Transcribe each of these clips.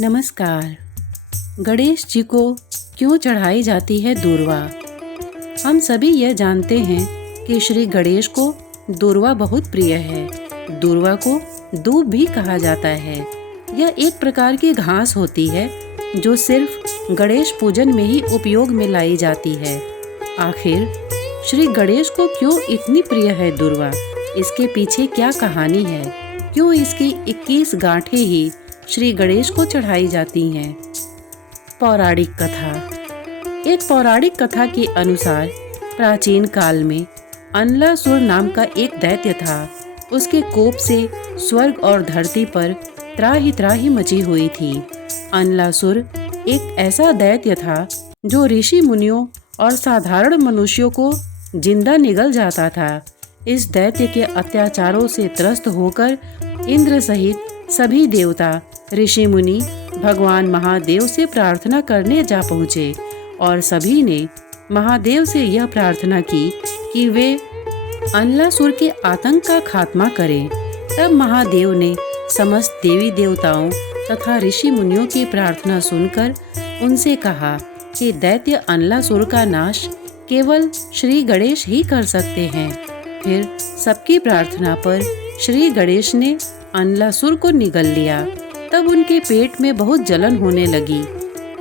नमस्कार। गणेश जी को क्यों चढ़ाई जाती है दूर्वा? हम सभी यह जानते हैं कि श्री गणेश को दूर्वा बहुत प्रिय है। दूर्वा को दूब भी कहा जाता है। यह एक प्रकार की घास होती है जो सिर्फ गणेश पूजन में ही उपयोग में लाई जाती है। आखिर श्री गणेश को क्यों इतनी प्रिय है दूर्वा? इसके पीछे क्या कहानी है? क्यों इसकी 21 गांठें ही श्री गणेश को चढ़ाई जाती हैं? पौराणिक कथा। एक पौराणिक कथा के अनुसार प्राचीन काल में अनलासुर नाम का एक दैत्य था। उसके कोप से स्वर्ग और धरती पर त्राहि त्राहि मची हुई थी। अनलासुर एक ऐसा दैत्य था जो ऋषि मुनियों और साधारण मनुष्यों को जिंदा निगल जाता था। इस दैत्य के अत्याचारों से त्रस्त होकर इंद्र सहित सभी देवता, ऋषि मुनि भगवान महादेव से प्रार्थना करने जा पहुँचे और सभी ने महादेव से यह प्रार्थना की कि वे अनलासुर के आतंक का खात्मा करें। तब महादेव ने समस्त देवी देवताओं तथा ऋषि मुनियों की प्रार्थना सुनकर उनसे कहा कि दैत्य अनलासुर का नाश केवल श्री गणेश ही कर सकते हैं। फिर सबकी प्रार्थना पर श्री गणेश ने अनलासुर को निगल लिया। तब उनके पेट में बहुत जलन होने लगी।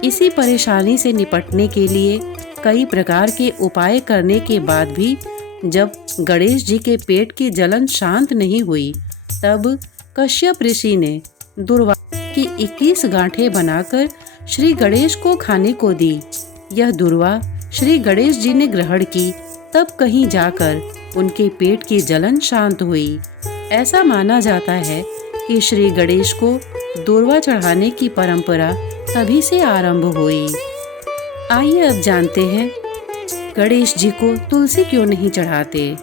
इसी परेशानी से निपटने के लिए कई प्रकार के उपाय करने के बाद भी जब गणेश जी के पेट की जलन शांत नहीं हुई, तब कश्यप ऋषि ने दूर्वा की 21 गांठें बनाकर श्री गणेश को खाने को दी। यह दूर्वा श्री गणेश जी ने ग्रहण की, तब कहीं जाकर उनके पेट की जलन शांत हुई। ऐसा माना जाता है कि श्री गणेश को दूर्वा चढ़ाने की परंपरा तभी से आरंभ हुई। आइए अब जानते हैं गणेश जी को तुलसी क्यों नहीं चढ़ाते।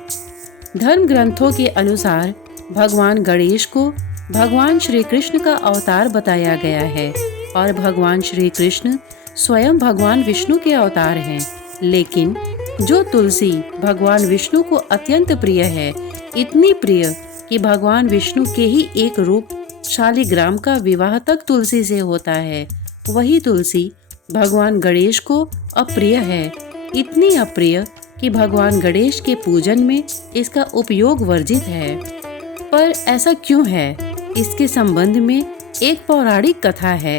धर्म ग्रंथों के अनुसार भगवान गणेश को भगवान श्री कृष्ण का अवतार बताया गया है और भगवान श्री कृष्ण स्वयं भगवान विष्णु के अवतार हैं। लेकिन जो तुलसी भगवान विष्णु को अत्यंत प्रिय है, इतनी प्रिय कि भगवान विष्णु के ही एक रूप शालिग्राम का विवाह तक तुलसी से होता है, वही तुलसी भगवान गणेश को अप्रिय है। इतनी अप्रिय कि भगवान गणेश के पूजन में इसका उपयोग वर्जित है। पर ऐसा क्यों है? इसके संबंध में एक पौराणिक कथा है।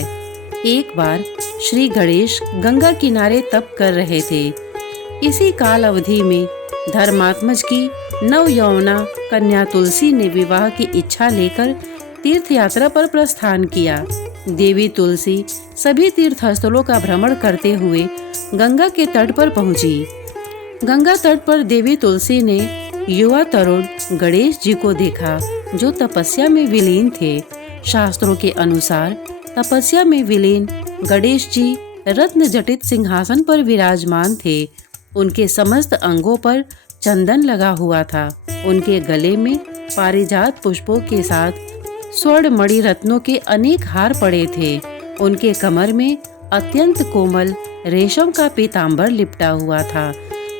एक बार श्री गणेश गंगा किनारे तप कर रहे थे। इसी काल अवधि में धर्मात्मज की नवयौवना कन्या तुलसी ने विवाह की इच्छा लेकर तीर्थ यात्रा पर प्रस्थान किया। देवी तुलसी सभी तीर्थस्थलों का भ्रमण करते हुए गंगा के तट पर पहुंची। गंगा तट पर देवी तुलसी ने युवा तरुण गणेश जी को देखा जो तपस्या में विलीन थे। शास्त्रों के अनुसार तपस्या में विलीन गणेश जी रत्न जटित सिंहासन पर विराजमान थे। उनके समस्त अंगों पर चंदन लगा हुआ था। उनके गले में पारिजात पुष्पों के साथ स्वर्ण मणि रत्नों के अनेक हार पड़े थे। उनके कमर में अत्यंत कोमल रेशम का पीतांबर लिपटा हुआ था।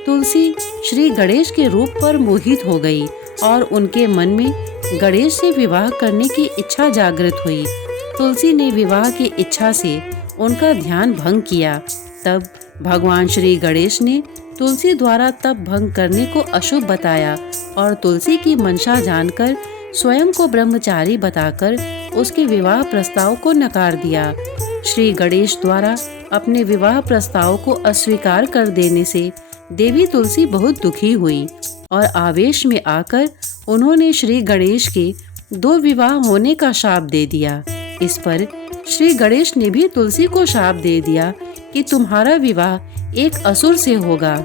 तुलसी श्री गणेश के रूप पर मोहित हो गई और उनके मन में गणेश से विवाह करने की इच्छा जागृत हुई। तुलसी ने विवाह की इच्छा से उनका ध्यान भंग किया। तब भगवान श्री गणेश ने तुलसी द्वारा तप भंग करने को अशुभ बताया और तुलसी की मंशा जानकर स्वयं को ब्रह्मचारी बताकर उसके विवाह प्रस्ताव को नकार दिया। श्री गणेश द्वारा अपने विवाह प्रस्ताव को अस्वीकार कर देने से देवी तुलसी बहुत दुखी हुई और आवेश में आकर उन्होंने श्री गणेश के 2 विवाह होने का शाप दे दिया। इस पर श्री गणेश ने भी तुलसी को शाप दे दिया कि तुम्हारा विवाह एक असुर से होगा।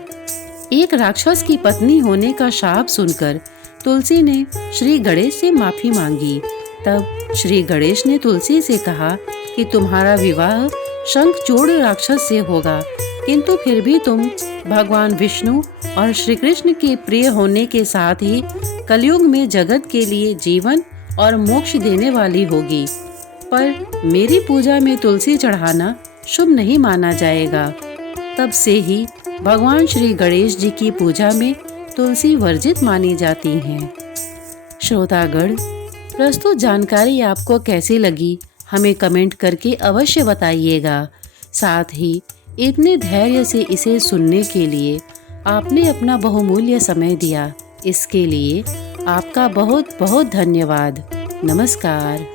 एक राक्षस की पत्नी होने का शाप सुनकर तुलसी ने श्री गणेश से माफी मांगी। तब श्री गणेश ने तुलसी से कहा कि तुम्हारा विवाह शंखचूड़ राक्षस से होगा, किंतु फिर भी तुम भगवान विष्णु और श्री कृष्ण के प्रिय होने के साथ ही कलयुग में जगत के लिए जीवन और मोक्ष देने वाली होगी। पर मेरी पूजा में तुलसी चढ़ाना शुभ नहीं माना जाएगा। तब से ही भगवान श्री गणेश जी की पूजा में तुलसी वर्जित मानी जाती हैं। श्रोतागण, प्रस्तुत जानकारी आपको कैसी लगी हमें कमेंट करके अवश्य बताइएगा। साथ ही इतने धैर्य से इसे सुनने के लिए आपने अपना बहुमूल्य समय दिया, इसके लिए आपका बहुत बहुत धन्यवाद। नमस्कार।